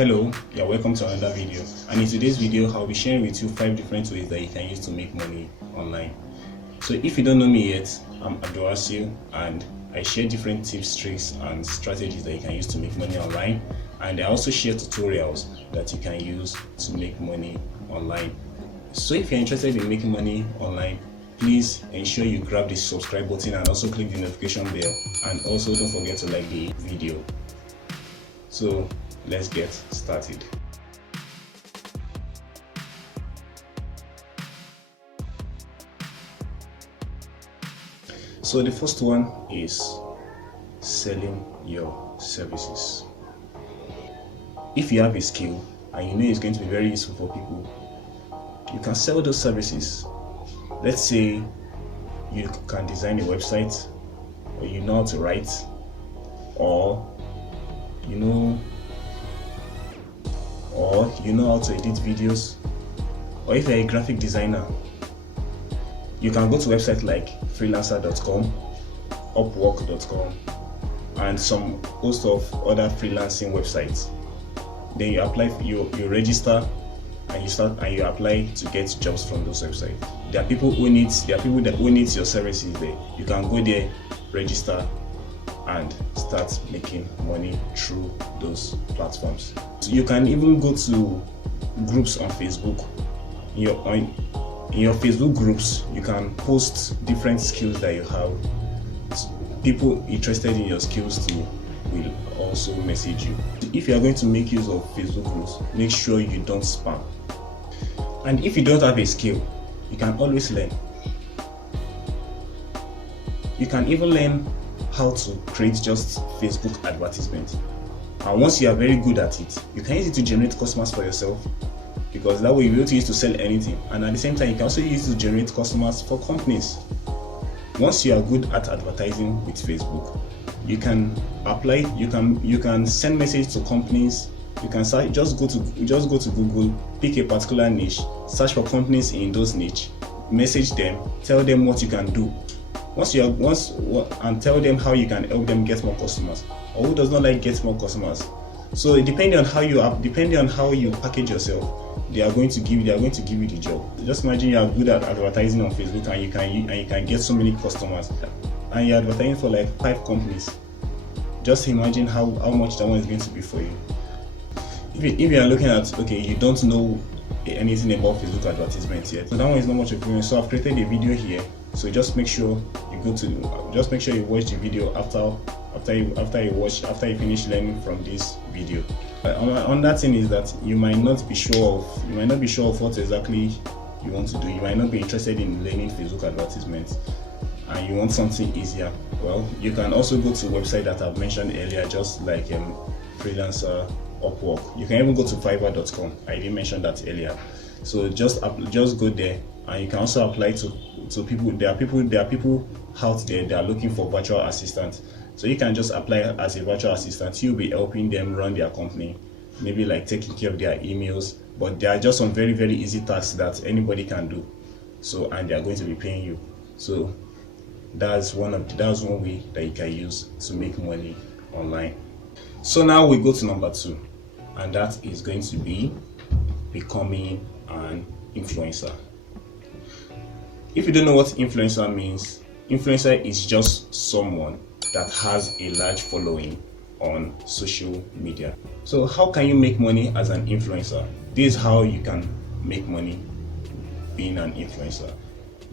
Hello, you're welcome to another video, and in today's video I'll be sharing with you 5 different ways that you can use to make money online. So if you don't know me yet, I'm Abdul-wasi, and I share different tips, tricks and strategies that you can use to make money online, and I also share tutorials that you can use to make money online. So if you're interested in making money online, please ensure you grab the subscribe button and also click the notification bell, and also don't forget to like the video. So let's get started. So the first one is selling your services. If you have a skill and you know it's going to be very useful for people, you can sell those services. Let's say you can design a website, or you know how to write, or you know how to edit videos, or if you're a graphic designer, you can go to websites like freelancer.com, upwork.com, and some host of other freelancing websites. Then you apply, you register, and you apply to get jobs from those websites. There are people who need your services there. You can go there, register, and start making money through those platforms. So you can even go to groups on Facebook. In your Facebook groups, you can post different skills that you have. People interested in your skills too will also message you. If you are going to make use of Facebook groups, make sure you don't spam. And if you don't have a skill, you can always learn. You can even learn how to create just Facebook advertisement, and once you are very good at it, you can use it to generate customers for yourself, because that way you'll be able to use to sell anything, and at the same time you can also use it to generate customers for companies. Once you are good at advertising with Facebook, you can apply, you can send messages to companies. You can just go to Google, pick a particular niche, search for companies in those niche, message them, tell them what you can do. And tell them how you can help them get more customers, or who does not like get more customers. So depending on how you package yourself, they are going to give you the job. Just imagine you are good at advertising on Facebook, and you can get so many customers, and you're advertising for like 5 companies. Just imagine how much that one is going to be for you. If you are looking at, okay, you don't know anything about Facebook advertisements yet, so that one is not much of a. So I've created a video here. So just make sure you watch the video after you finish learning from this video. On that thing is that you might not be sure of what exactly you want to do. You might not be interested in learning Facebook advertisements, and you want something easier. Well, you can also go to website that I've mentioned earlier, just like Freelancer, Upwork. You can even go to Fiverr.com. I didn't mention that earlier. So just go there, and you can also apply to people. There are people out there that are looking for virtual assistants. So you can just apply as a virtual assistant. You'll be helping them run their company, maybe like taking care of their emails. But they are just some very, very easy tasks that anybody can do. So, and they are going to be paying you. So that's one way that you can use to make money online. So now we go to number 2, and that is going to be becoming an influencer. If you don't know what influencer means, influencer is just someone that has a large following on social media. So how can you make money as an influencer? This is how you can make money being an influencer.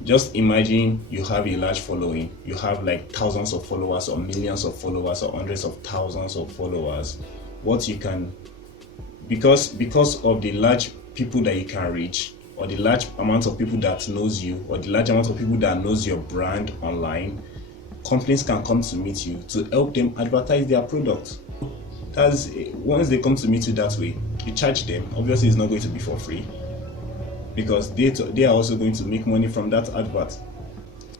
Just imagine you have a large following. You have like thousands of followers, or millions of followers, or hundreds of thousands of followers. What you can, because of the large people that you can reach, or the large amount of people that knows you, or the large amount of people that knows your brand online, companies can come to meet you to help them advertise their product. Once they come to meet you that way, you charge them. Obviously, it's not going to be for free, because they are also going to make money from that advert.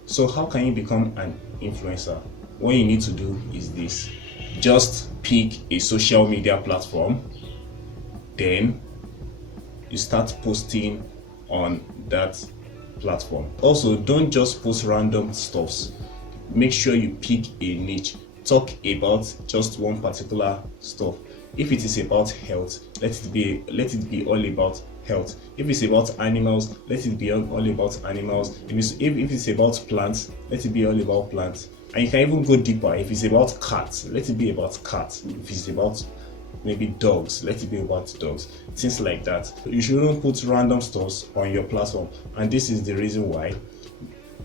So how can you become an influencer? What you need to do is this: just pick a social media platform, then you start posting on that platform. Also, don't just post random stuffs. Make sure you pick a niche. Talk about just one particular stuff. If it is about health, let it be all about health. If it's about animals, let it be all about animals. If it's about plants, let it be all about plants. And you can even go deeper. If it's about cats, let it be about cats. If it's about maybe dogs, let it be about dogs. Things like that. You shouldn't put random stuff on your platform, and this is the reason why.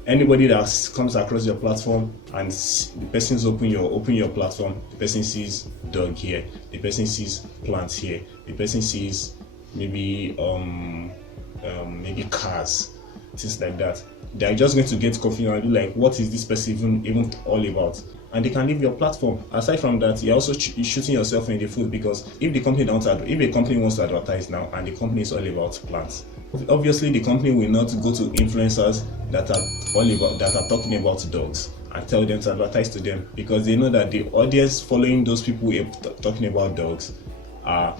Anybody that comes across your platform and the person's open your platform, the person sees dog here, the person sees plants here, the person sees maybe maybe cars, things like that. They're just going to get confused and be like, what is this person even all about? And they can leave your platform. Aside from that, you're also shooting yourself in the foot, because if a company wants to advertise now and the company is all about plants, obviously the company will not go to influencers that are talking about dogs and tell them to advertise to them, because they know that the audience following those people talking about dogs are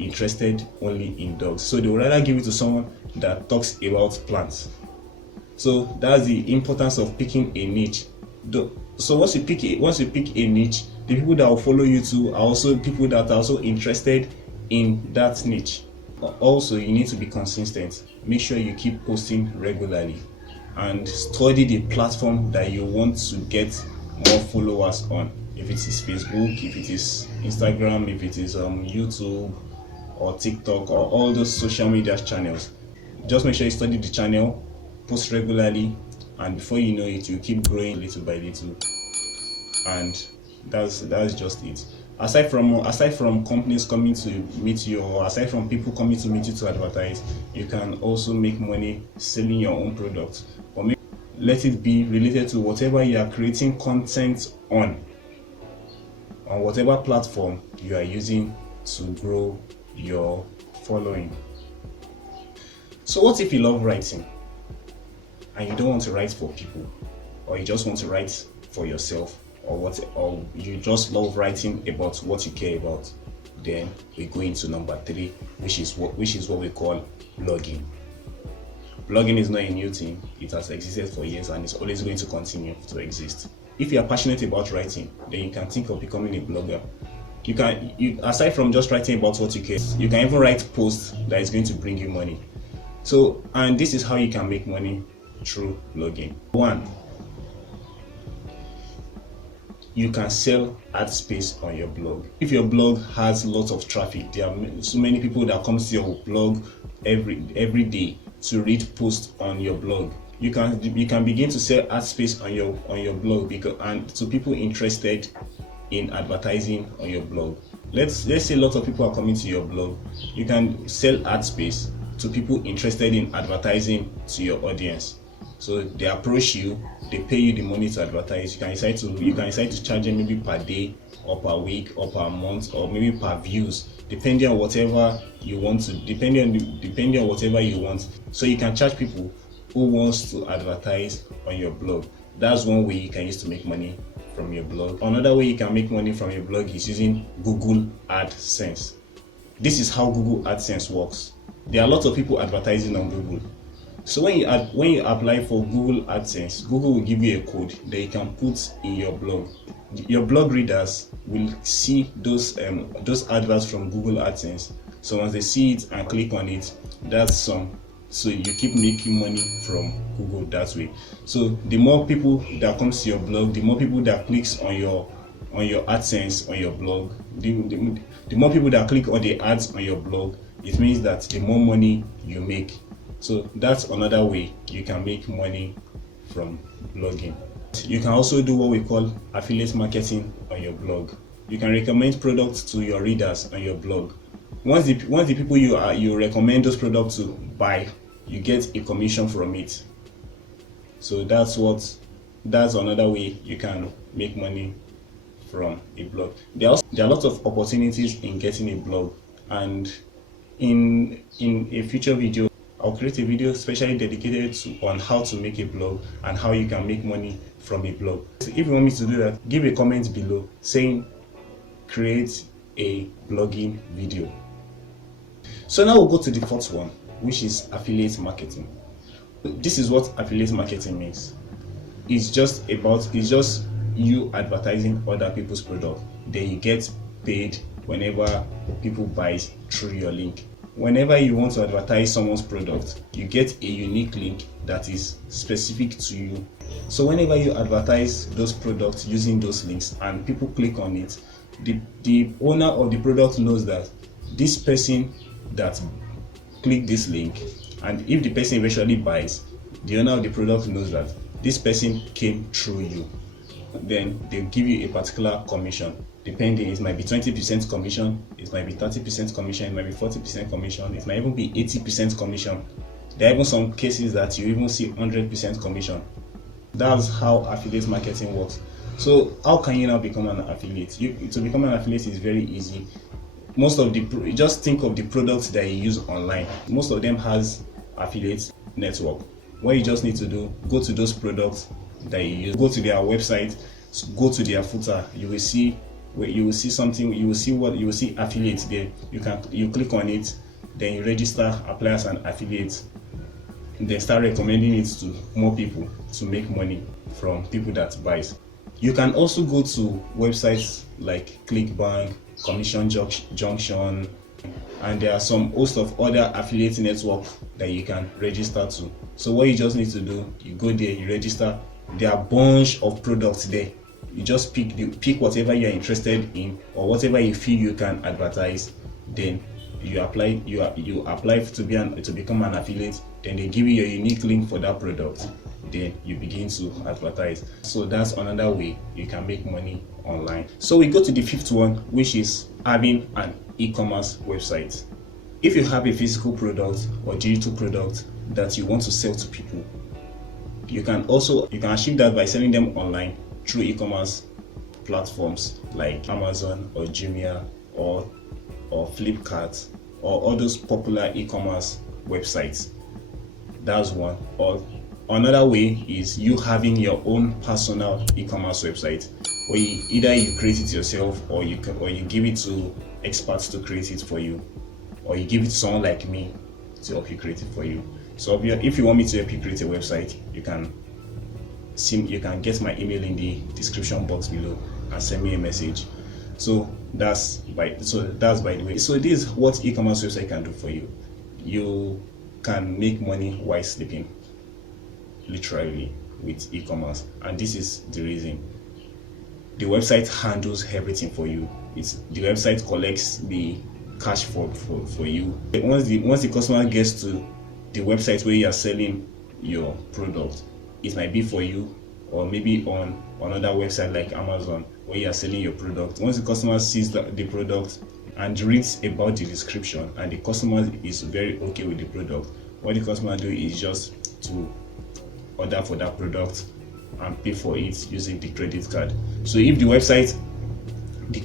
interested only in dogs. So they would rather give it to someone that talks about plants. So that's the importance of picking a niche. So once you pick a niche, the people that will follow you too are also people that are also interested in that niche. Also, you need to be consistent. Make sure you keep posting regularly and study the platform that you want to get more followers on. If it is Facebook, if it is Instagram, if it is YouTube or TikTok or all those social media channels, just make sure you study the channel, post regularly, and before you know it, you keep growing little by little. And that's just it. Aside from companies coming to meet you, or aside from people coming to meet you to advertise, you can also make money selling your own product. Or maybe let it be related to whatever you are creating content on whatever platform you are using to grow your following. So what if you love writing and you don't want to write for people, or you just want to write for yourself, or you just love writing about what you care about? Then we go into number 3, which is what we call blogging. Blogging is not a new thing. It has existed for years and it's always going to continue to exist. If you are passionate about writing, then you can think of becoming a blogger. You aside from just writing about what you care, you can even write posts that is going to bring you money. So, and this is how you can make money through blogging. 1, you can sell ad space on your blog. If your blog has lots of traffic, there are so many people that come to your blog every day to read posts on your blog. You can begin to sell ad space on your blog, and to people interested in advertising on your blog. Let's say a lot of people are coming to your blog. You can sell ad space to people interested in advertising to your audience. So they approach you, they pay you the money to advertise. You can decide to charge them maybe per day or per week or per month or maybe per views, depending on whatever you want to, depending on whatever you want. So you can charge people who wants to advertise on your blog. That's one way you can use to make money from your blog. Another way you can make money from your blog is using Google AdSense. This is how Google AdSense works. There are lots of people advertising on Google. So when you apply for Google AdSense, Google will give you a code that you can put in your blog. Your blog readers will see those adverts from Google AdSense. So once they see it and click on it, that's some. So you keep making money from Google that way. So the more people that comes to your blog, the more people that clicks on your AdSense on your blog, the more people that click on the ads on your blog, it means that the more money you make. So that's another way you can make money from blogging. You can also do what we call affiliate marketing on your blog. You can recommend products to your readers on your blog. Once the people you recommend those products to buy, you get a commission from it. So that's another way you can make money from a blog. There are lots of opportunities in getting a blog, and in a future video I'll create a video specially dedicated on how to make a blog and how you can make money from a blog. So if you want me to do that, give a comment below saying create a blogging video. So now we'll go to the 4th one, which is affiliate marketing. This is what affiliate marketing means. It's just you advertising other people's product, then you get paid whenever people buy through your link. Whenever you want to advertise someone's product, you get a unique link that is specific to you. So whenever you advertise those products using those links and people click on it, the owner of the product knows that this person that clicked this link, and if the person eventually buys, the owner of the product knows that this person came through you. Then they'll give you a particular commission. Depending, it might be 20% commission, it might be 30% commission, it might be 40% commission, it might even be 80% commission. There are even some cases that you even see 100% commission. That's how affiliate marketing works. So how can you now become an affiliate? To become an affiliate is very easy. Just think of the products that you use online. Most of them has affiliate network. What you just need to do, go to those products that you use, go to their website, go to their footer. You will see something. You will see affiliate there. You click on it, then you register, apply as an affiliate, then start recommending it to more people to make money from people that buys. You can also go to websites like ClickBank, Commission Junction, and there are some host of other affiliate network that you can register to. So what you just need to do, you go there, you register. There are a bunch of products there. You just pick whatever you're interested in or whatever you feel you can advertise. Then you apply to become an affiliate. Then they give you a unique link for that product. Then you begin to advertise. So that's another way you can make money online. So we go to the fifth one, which is having an e-commerce website. If you have a physical product or digital product that you want to sell to people, you can achieve that by selling them online through e-commerce platforms like Amazon or Jumia or Flipkart or all those popular e-commerce websites. That's one. Or another way is you having your own personal e-commerce website, where either you create it yourself or you give it to experts to create it for you, or you give it to someone like me to help you create it for you. So if you want me to help you create a website, you can get my email in the description box below and send me a message. So that's by the way. So this is what e-commerce website can do for you. You can make money while sleeping, literally, with e-commerce. And this is the reason. The website handles everything for you. The website collects the cash for you. Once the customer gets to the website where you are selling your product, it might be for you, or maybe on another website like Amazon where you are selling your product. Once the customer sees the product and reads about the description and the customer is very okay with the product, what the customer do is just to order for that product and pay for it using the credit card. So if the website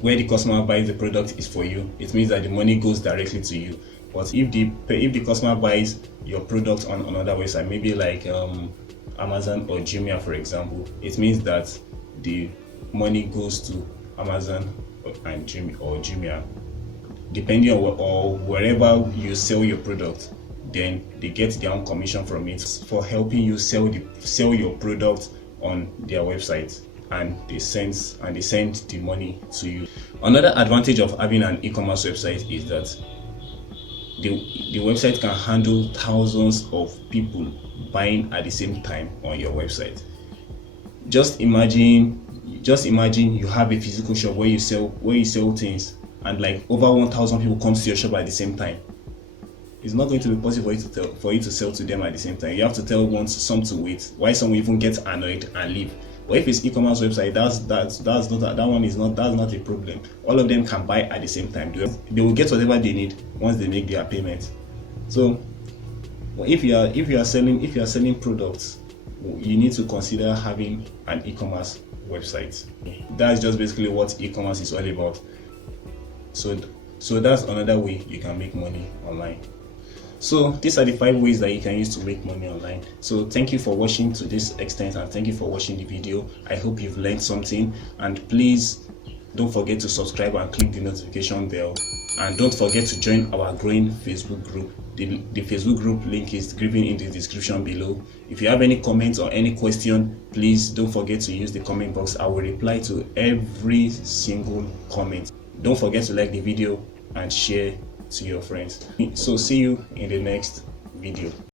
where the customer buys the product is for you, it means that the money goes directly to you. But if the customer buys your product on another website, maybe like Amazon or Jumia, for example, it means that the money goes to Amazon and Jumia, depending on wherever you sell your product. Then they get their own commission from it for helping you sell your product on their website, and they send the money to you. Another advantage of having an e-commerce website is that the website can handle thousands of people buying at the same time on your website. Just imagine you have a physical shop where you sell things, and like over 1,000 people come to your shop at the same time. It's not going to be possible for you to sell to them at the same time. You have to tell some to wait, why some even get annoyed and leave. But if it's e-commerce website, that's not a problem. All of them can buy at the same time. They will get whatever they need once they make their payment. So if you are selling products, you need to consider having an e-commerce website. That's just basically what e-commerce is all about. So that's another way you can make money online. So these are the 5 ways that you can use to make money online. So thank you for watching to this extent, and thank you for watching the video. I hope you've learned something, and please don't forget to subscribe and click the notification bell, and don't forget to join our growing Facebook group. The Facebook group link is given in the description below. If you have any comments or any question, please don't forget to use the comment box. I will reply to every single comment. Don't forget to like the video and share to your friends. So see you in the next video.